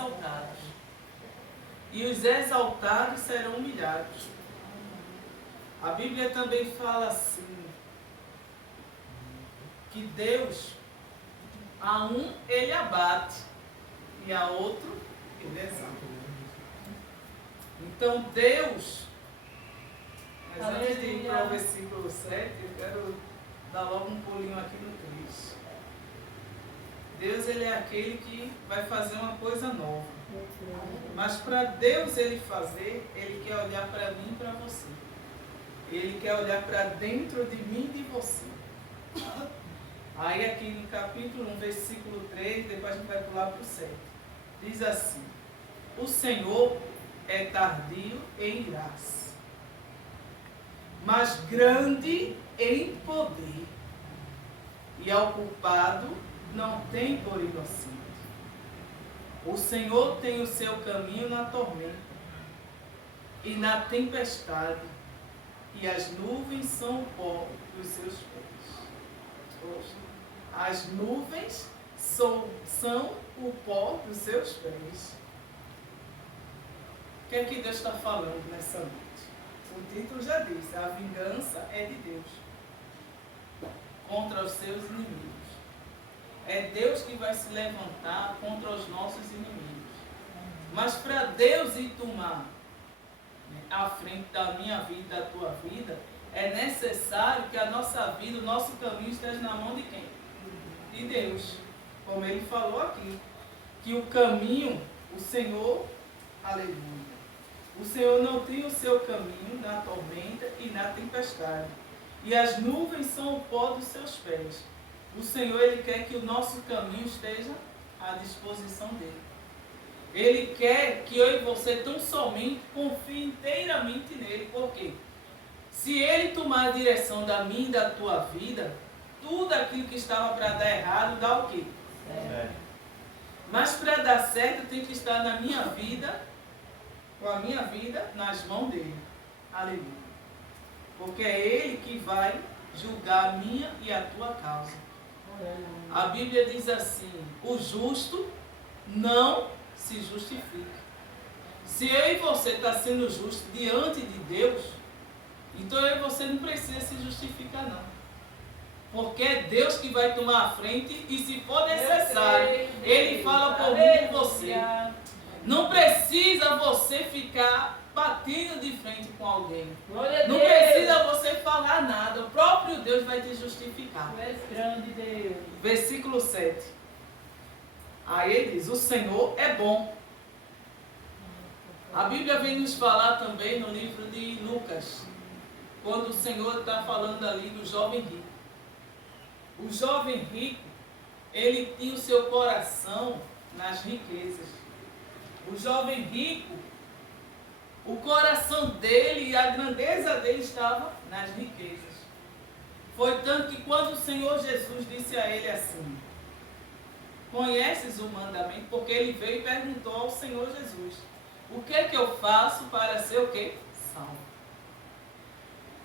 exaltados, e os exaltados serão humilhados. A Bíblia também fala assim, que Deus, a um ele abate, e a outro ele exalta. Então Deus, mas antes de ir para o versículo 7, eu quero dar logo um pulinho aqui no 3. Deus, ele é aquele que vai fazer uma coisa nova. Mas para Deus ele fazer, ele quer olhar para mim e para você. Ele quer olhar para dentro de mim e de você. Aí aqui no capítulo 1, versículo 3, depois a gente vai pular para o 7. Diz assim: o Senhor é tardio em irar-se, mas grande em poder, e ao culpado não tem por inocente. O Senhor tem o seu caminho na tormenta e na tempestade, e as nuvens são o pó dos seus pés. Poxa. As nuvens são o pó dos seus pés. O que é que Deus está falando nessa noite? O título já disse: a vingança é de Deus contra os seus inimigos. É Deus que vai se levantar contra os nossos inimigos. Mas para Deus ir tomar à frente da minha vida, da tua vida, é necessário que a nossa vida, o nosso caminho esteja na mão de quem? De Deus. Como ele falou aqui, que o caminho, o Senhor, aleluia, o Senhor não tem o seu caminho na tormenta e na tempestade, e as nuvens são o pó dos seus pés. O Senhor, ele quer que o nosso caminho esteja à disposição dele. Ele quer que eu e você tão somente confie inteiramente nele. Por quê? Se ele tomar a direção da minha e da tua vida, tudo aquilo que estava para dar errado, dá o quê? Mas para dar certo, tem que estar na minha vida, com a minha vida nas mãos dele. Aleluia. Porque é ele que vai julgar a minha e a tua causa. A Bíblia diz assim: o justo não se justifica. Se eu e você está sendo justo diante de Deus, então eu e você não precisa se justificar não. Porque é Deus que vai tomar a frente e, se for necessário, Ele fala por mim e por você. Não precisa você ficar batendo de frente com alguém. Não precisa você falar nada. O próprio Deus vai te justificar. Tu és grande, Deus. Versículo 7. Aí ele diz: o Senhor é bom. A Bíblia vem nos falar também no livro de Lucas, quando o Senhor está falando ali do jovem rico. O jovem rico, ele tinha o seu coração nas riquezas. O jovem rico, o coração dele e a grandeza dele estava nas riquezas. Foi tanto que quando o Senhor Jesus disse a ele assim: conheces o mandamento? Porque ele veio e perguntou ao Senhor Jesus: o que é que eu faço para ser o quê? Salvo.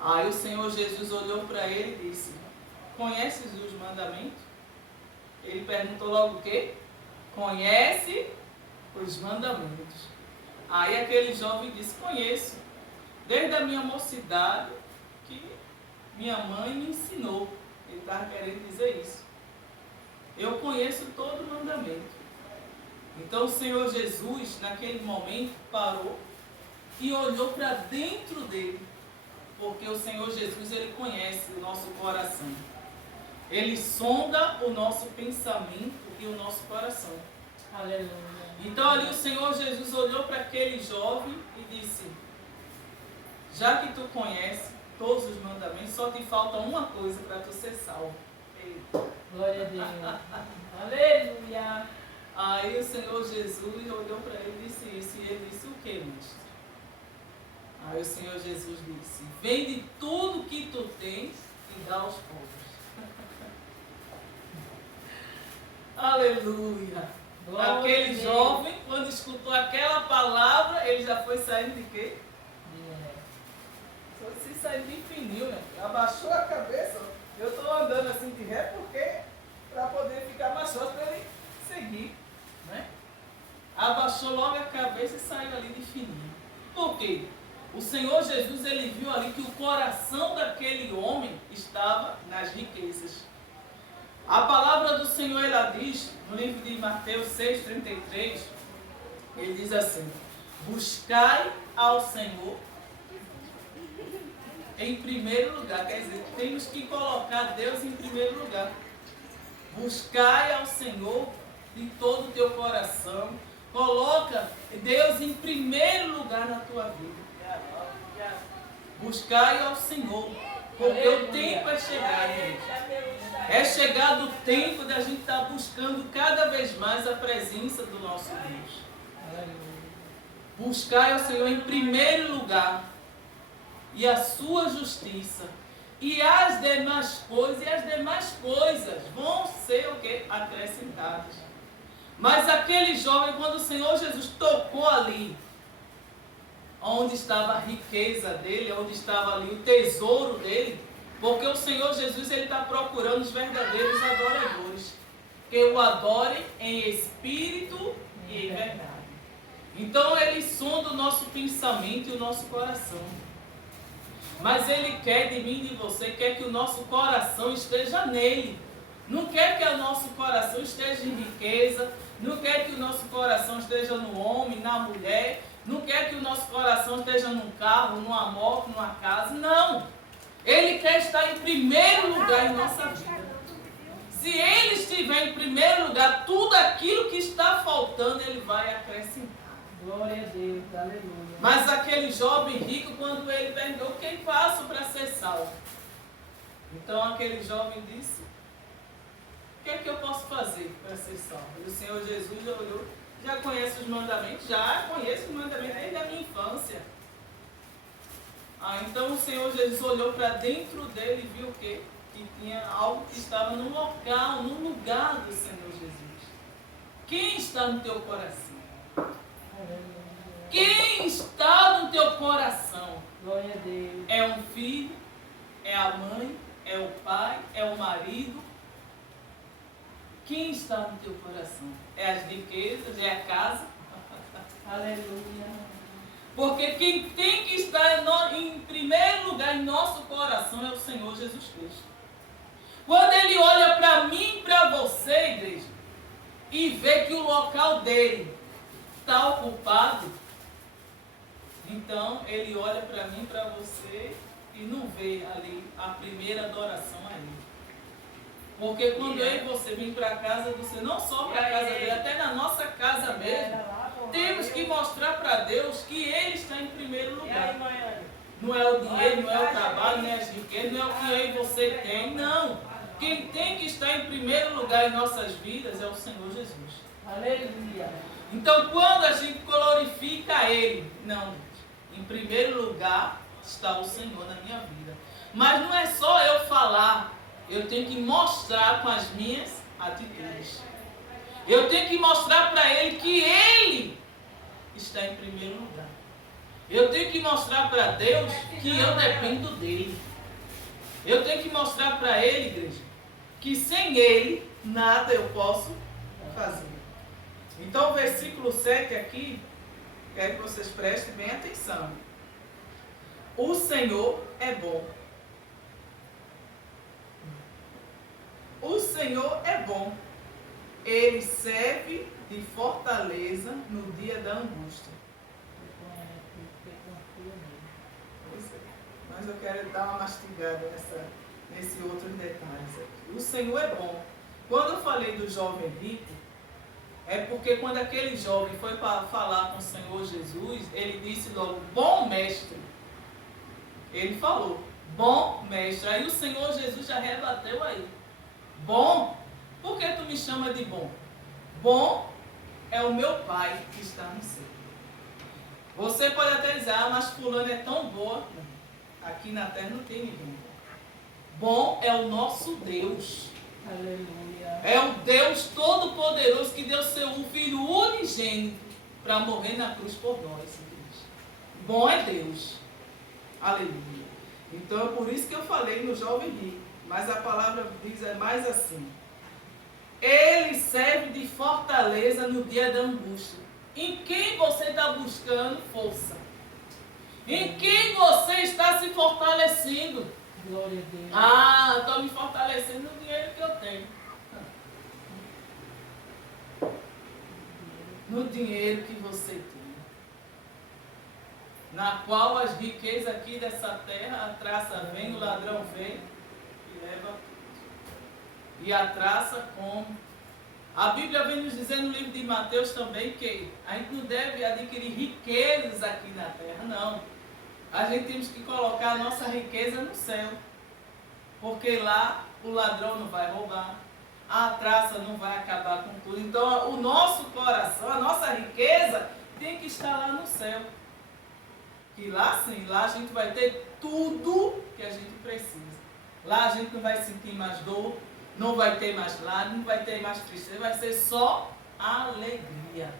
Aí o Senhor Jesus olhou para ele e disse: conheces os mandamentos? Ele perguntou logo o quê? Conhece os mandamentos. Aí aquele jovem disse: conheço. Desde a minha mocidade que minha mãe me ensinou. Ele estava querendo dizer isso. Eu conheço todo o mandamento. Então o Senhor Jesus, naquele momento, parou e olhou para dentro dele. Porque o Senhor Jesus, ele conhece o nosso coração. Ele sonda o nosso pensamento e o nosso coração. Aleluia. Então ali o Senhor Jesus olhou para aquele jovem e disse: já que tu conheces todos os mandamentos, só te falta uma coisa para tu ser salvo. Glória a Deus. Aleluia. Aí o Senhor Jesus olhou para ele e disse isso. E ele disse: o que, mestre? Aí o Senhor Jesus disse: vende tudo que tu tens e dá aos pobres. Aleluia. Glória Aquele a Deus. jovem, quando escutou aquela palavra, ele já foi saindo de quê? Foi se saindo de fininho, né? Abaixou a cabeça. Eu estou andando assim de ré porque para poder ficar mais fácil para ele seguir, né? A abaixou logo a cabeça e saiu ali de fininho. Por quê? O Senhor Jesus, ele viu ali que o coração daquele homem estava nas riquezas. A palavra do Senhor, ela diz, no livro de Mateus 6,33, ele diz assim: buscai ao Senhor em primeiro lugar. Quer dizer, temos que colocar Deus em primeiro lugar. Buscai ao Senhor de todo o teu coração. Coloca Deus em primeiro lugar na tua vida. Buscai ao Senhor, porque o tempo é chegado, gente. É chegado o tempo da gente estar buscando cada vez mais a presença do nosso Deus. Buscai ao Senhor em primeiro lugar e a sua justiça, e as demais coisas vão ser o quê? Acrescentadas. Mas aquele jovem, quando o Senhor Jesus tocou ali, onde estava a riqueza dele, onde estava ali o tesouro dele, porque o Senhor Jesus, ele está procurando os verdadeiros adoradores, que o adorem em espírito e em verdade. Então ele sonda o nosso pensamento e o nosso coração. Mas ele quer de mim e de você, quer que o nosso coração esteja nele. Não quer que o nosso coração esteja em riqueza, não quer que o nosso coração esteja no homem, na mulher, não quer que o nosso coração esteja num carro, numa moto, numa casa. Não! Ele quer estar em primeiro lugar em nossa vida. Se ele estiver em primeiro lugar, tudo aquilo que está faltando, ele vai acrescentar. Glória a Deus, aleluia. Mas aquele jovem rico, quando ele perguntou: o que faço para ser salvo? Então aquele jovem disse: o que é que eu posso fazer para ser salvo? E o Senhor Jesus olhou: já conhece os mandamentos? Já conheço os mandamentos desde a minha infância. Então o Senhor Jesus olhou para dentro dele e viu o quê? Que tinha algo que estava no local, no lugar do Senhor Jesus. Quem está no teu coração? Quem está no teu coração? Glória a Deus. É um filho? É a mãe? É o pai? É o marido? Quem está no teu coração? É as riquezas? É a casa? Aleluia. Porque quem tem que estar em primeiro lugar em nosso coração é o Senhor Jesus Cristo. Quando Ele olha para mim e para você, igreja, e vê que o local dele está ocupado, então Ele olha para mim e para você e não vê ali a primeira adoração a Ele. Porque quando eu e você vem para a casa do Senhor, não só para a casa dele, até na nossa casa mesmo, temos que mostrar para Deus que Ele está em primeiro lugar. Não é o dinheiro, não é o trabalho, não é as riquezas, não é o que eu e você tem, não. Quem tem que estar em primeiro lugar em nossas vidas é o Senhor Jesus. Aleluia. Então, quando a gente glorifica Ele, não, em primeiro lugar está o Senhor na minha vida. Mas não é só eu falar, eu tenho que mostrar com as minhas atitudes. Eu tenho que mostrar para Ele que Ele está em primeiro lugar. Eu tenho que mostrar para Deus que eu dependo dEle. Eu tenho que mostrar para Ele, igreja, que sem Ele nada eu posso fazer. Então o versículo 7 aqui, quero que vocês prestem bem atenção. O Senhor é bom. O Senhor é bom. Ele serve de fortaleza no dia da angústia. Mas eu quero dar uma mastigada nesse outros detalhes aqui. O Senhor é bom. Quando eu falei do jovem rico, é porque quando aquele jovem foi para falar com o Senhor Jesus, ele disse logo: bom mestre. Ele falou: bom mestre. Aí o Senhor Jesus já rebateu aí. Bom? Por que tu me chama de bom? Bom é o meu Pai que está no céu. Você pode até dizer: ah, mas fulano é tão boa. Aqui na terra não tem ninguém. Bom é o nosso Deus. Aleluia. É o Deus Todo-Poderoso que deu seu Filho unigênito para morrer na cruz por nós. Bom é Deus. Aleluia. Então é por isso que eu falei no jovem rico. Mas a palavra diz mais assim: Ele serve de fortaleza no dia da angústia. Em quem você está buscando força? Em quem você está se fortalecendo? Glória a Deus. Ah, estou me fortalecendo no dinheiro que eu tenho. No dinheiro que você tem. Na qual as riquezas aqui dessa terra, a traça vem, o ladrão vem e leva tudo. E a traça come. A Bíblia vem nos dizer no livro de Mateus também que a gente não deve adquirir riquezas aqui na terra, não. A gente temos que colocar a nossa riqueza no céu. Porque lá o ladrão não vai roubar, a traça não vai acabar com tudo. Então o nosso coração, a nossa riqueza tem que estar lá no céu. Que lá sim, lá a gente vai ter tudo que a gente precisa. Lá a gente não vai sentir mais dor, não vai ter mais lágrimas, não vai ter mais tristeza, vai ser só alegria.